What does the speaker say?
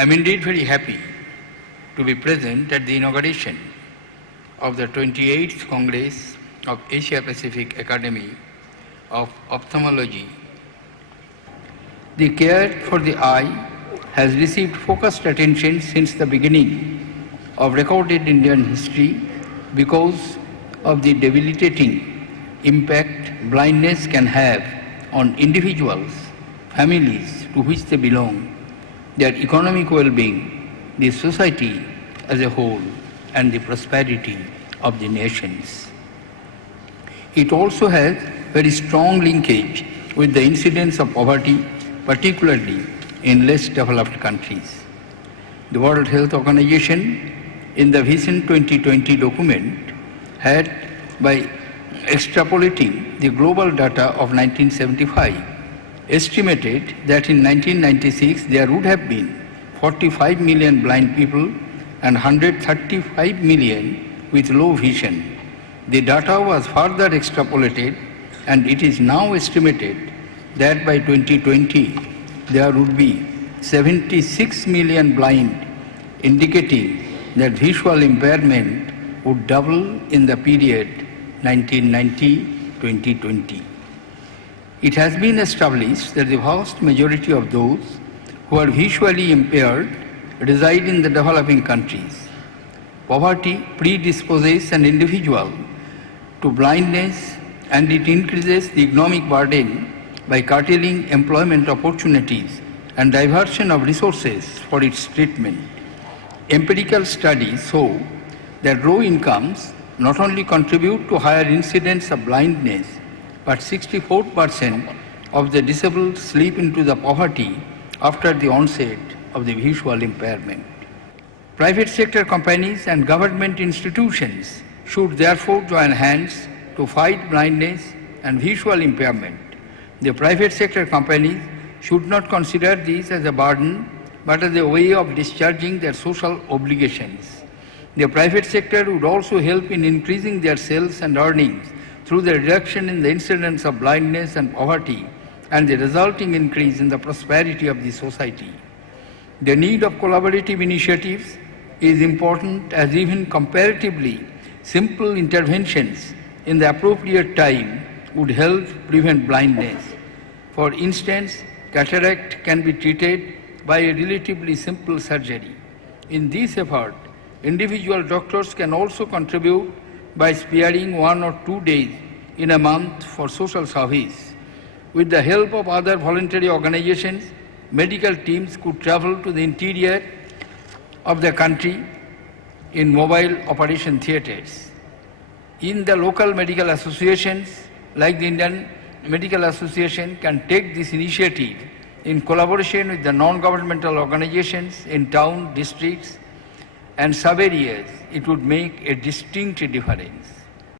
am indeed very happy to be present at the inauguration of the 28th Congress of Asia Pacific Academy of Ophthalmology. The care for the eye has received focused attention since the beginning of recorded Indian history because of the debilitating impact blindness can have on individuals, families to which they belong, their economic well-being, the society as a whole, and the prosperity of the nations. It also has very strong linkage with the incidence of poverty, particularly in less developed countries. The World Health Organization, in the Vision 2020 document, had, by extrapolating the global data of 1975, estimated that in 1996 there would have been 45 million blind people and 135 million with low vision. The data was further extrapolated, and it is now estimated that by 2020 there would be 76 million blind, indicating that visual impairment would double in the period 1990-2020. It has been established that the vast majority of those who are visually impaired reside in the developing countries. Poverty predisposes an individual to blindness, and it increases the economic burden by curtailing employment opportunities and diversion of resources for its treatment. Empirical studies show that low incomes not only contribute to higher incidence of blindness, but 64% of the disabled slip into the poverty after the onset of the visual impairment. Private sector companies and government institutions should therefore join hands to fight blindness and visual impairment. The private sector companies should not consider these as a burden, but as a way of discharging their social obligations. The private sector would also help in increasing their sales and earnings through the reduction in the incidence of blindness and poverty and the resulting increase in the prosperity of the society. The need of collaborative initiatives is important, as even comparatively simple interventions in the appropriate time would help prevent blindness. For instance, cataract can be treated by a relatively simple surgery. In this effort, individual doctors can also contribute by sparing 1 or 2 days in a month for social service. With the help of other voluntary organizations, medical teams could travel to the interior of the country in mobile operation theatres. In the local medical associations, like the Indian Medical Association, can take this initiative in collaboration with the non-governmental organizations in town, districts, and sub-areas. It would make a distinct difference.